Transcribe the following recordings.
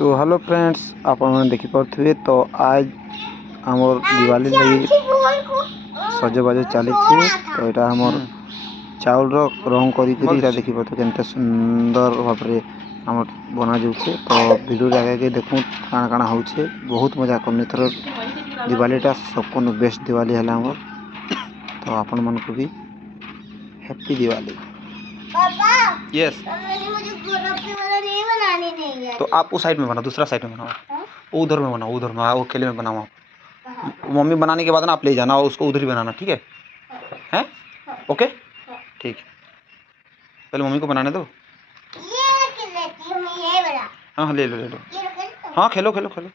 So hello friends आपने देखिपे तो आज आमर दिवाली लगी सजबाज चली तो यहाँ आमर चाउल रंग कर देखिए के सुंदर भाव आम बना जाऊे तो वीडियो आगे देखूँ काଣା काଣା हो बहुत मजा करनी थर दिवालीटा सबको बेस्ट दिवाली है आमर तो आपण मन को भी हैप्पी दिवाली। यस तो आप उस साइड में बनाओ, दूसरा साइड में बनाओ, उधर में बनाओ, उधर में वो केले में बनाओ। मम्मी बनाने के बाद ना आप ले जाना और उसको उधर ही बनाना, ठीक है? हैं? ओके ठीक है, पहले मम्मी को बनाने दो। हाँ हाँ ले लो ले लो, हाँ खेलो खेलो खेलो।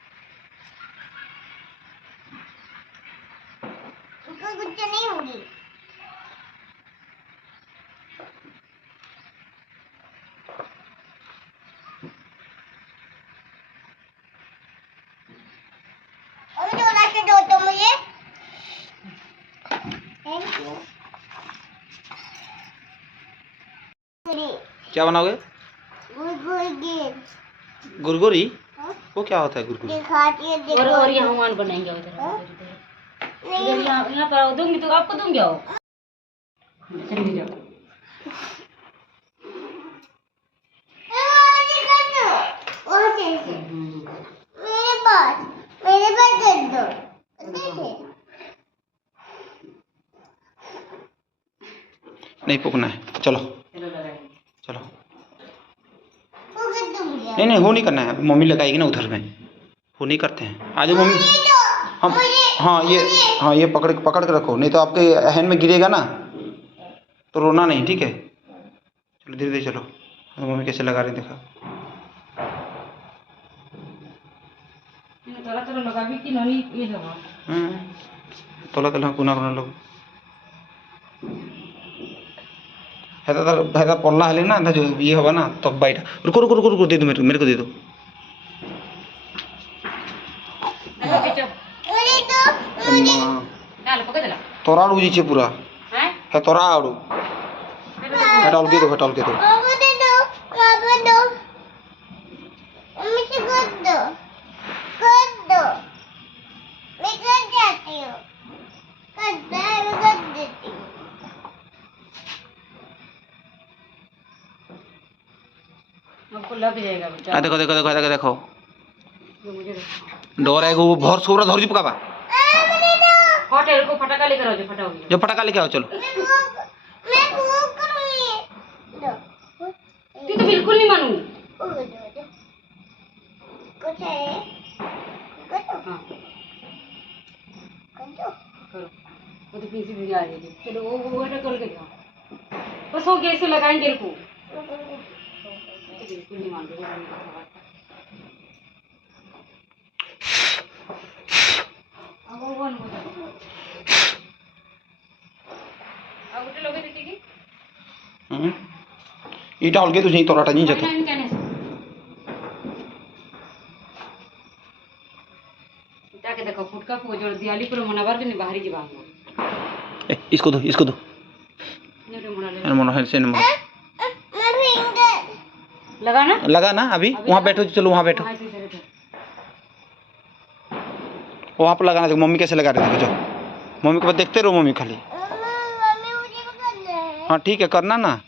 क्या बनाओगे? गुरगुरी? वो क्या होता है गुरगुरी? और यहाँ हनुमान बनाएंगे उधर यहाँ पर दूंगी तो आपको दूंगी। आओ नहीं पुकना है, चलो चलो। नहीं नहीं वो नहीं करना है, मम्मी लगाएगी ना उधर में, वो नहीं करते हैं। आज मम्मी हम हाँ ये पकड़ के रखो, नहीं तो आपके हैंड में गिरेगा ना तो रोना नहीं, ठीक है? चलो धीरे धीरे चलो। मम्मी कैसे लगा रही देखा। तोला तोला कुना कुना लोग है पड़ला है ना जो ये होगा ना तो बाइट। रुको रुको रुको रुको, दे दो मेरे को दे दो। तोरा आड़ू जी पूरा है तोरा आड़ू हटाल के दो हटाल के दो। आपको लग जाएगा। देखो देखो देखो देखो देखो डोर है वो भर सोरा धर जी पकाबा। हटे रुको, फटाका लेकर आओ, जो फटाओगे जो फटाका लेके आओ चलो। तू तो बिल्कुल नहीं मानू। हाँ करो, वो तो पीछे भी आ जाएगी। चलो वो करके जाओ, बस हो गया, इसे लगाएंगे रुको। बिल्कुल नहीं मान रहे। ईटा अलगे तुझे तोराटा नहीं जाता। के देखो फुटका को जोड़ दिवाली पर मनाबार के बाहरी जी बाहर। इसको दो इसको दो। लगाना अभी वहाँ बैठो, चलो वहाँ बैठो, वहाँ पर लगाना। देखो मम्मी कैसे लगा रही थी, जो मम्मी को देखते रहो, मम्मी खाली। हाँ ठीक है करना ना।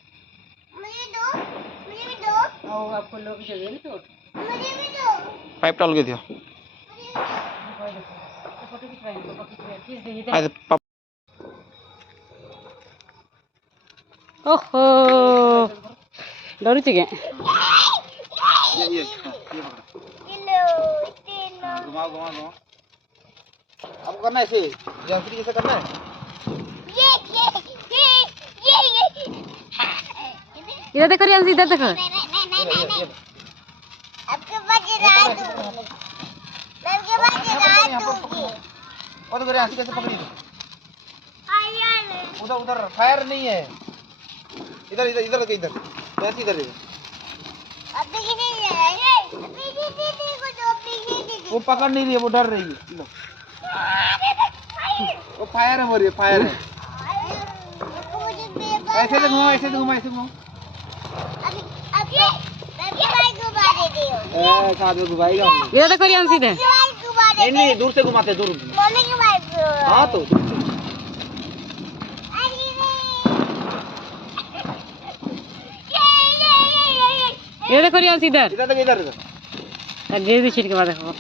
आपको लोग चाहिए तो पाइप डाल के दियो। ओहो डरू चाहिए। घुमाओ घुमाओ घुमाओ। आपको करना है ऐसे जंतरी जैसे करना है। इधर देखो रियांश, इधर देखो। और तो रियांश कैसे पकड़ी? उधर उधर फायर नहीं है, इधर इधर इधर इधर कैसे इधर वो पकड़ नहीं रही है, वो डर रही है। वो फायर है, मोरी फायर है। ऐसे तो घुमाओ ऐसे तो घुमाओ ऐसे घुमाओ। साथ में घुमाएगा इधर देखो रियान सीधे। नहीं नहीं दूर से घुमाते दूर हाँ तो इधर देखो रियान सीधे। इधर इधर धीरे छिड़के बाद देखो।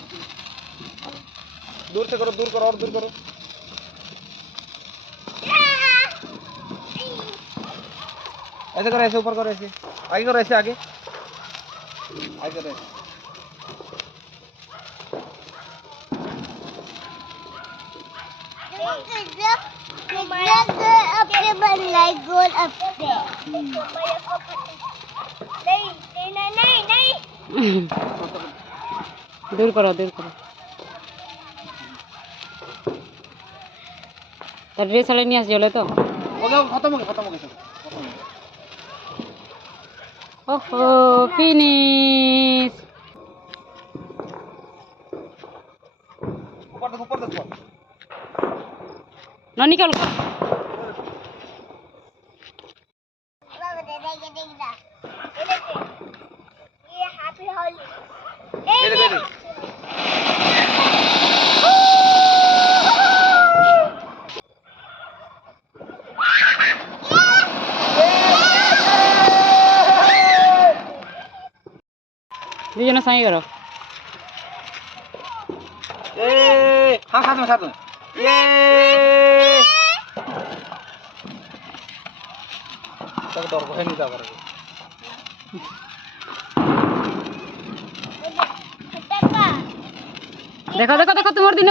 दूर से करो दूर करो और दूर करो ऐसे करो ऐसे ऊपर करो ऐसे आगे करो ऐसे आगे आगे करो अपने बन लाइक गोल अपने नहीं दूर करो दूर करो। तो ड्रेस वाले नहीं आस तो हो गया खत्म हो गया सब ओहो फिनिश। ऊपर देखो ना निकल ये हैप्पी होली ये देखो दीजिए सही करो। ए हाँ साथ में ये तक डर है नहीं था करोगे देखो देखो देखो तुम्हारे दिन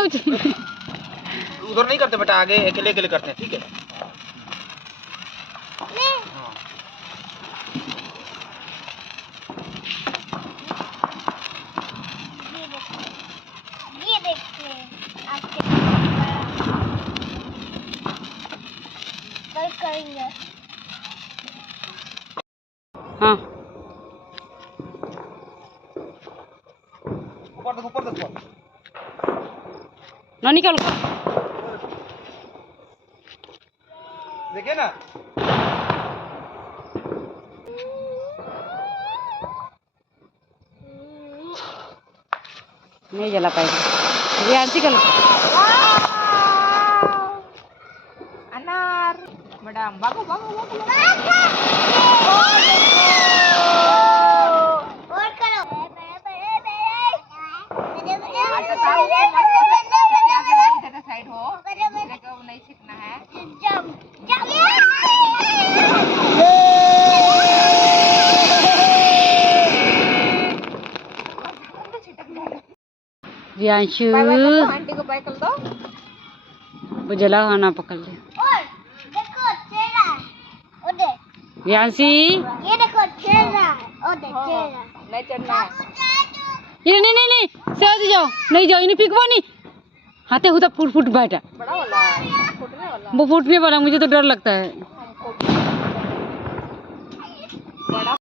उधर नहीं करते बेटा आगे अकेले अकेले करते हैं ठीक है ये देखते आपके कल करेंगे। हाँ ऊपर देखो ना निकल देखिए ना नहीं जला पाएगी ये आंटी कल अनार मैडम भागो भागो भागो और करो साइड हो को नहीं सीखना है रियांशु आंटी को बाय कर दो। वो जला खाना पकड़ ले। और देखो चेहरा ओदे रियांशी ये देखो चेहरा ओदे चेहरा नहीं चढ़ना ये नहीं नहीं नहीं सही जाओ नहीं जाओ इन्हें पिकवा नहीं हाथे हुआ फुट फुट बैठा बड़ा वाला फूटने वाला वो फूटने वाला मुझे तो डर लगता है। बड़ा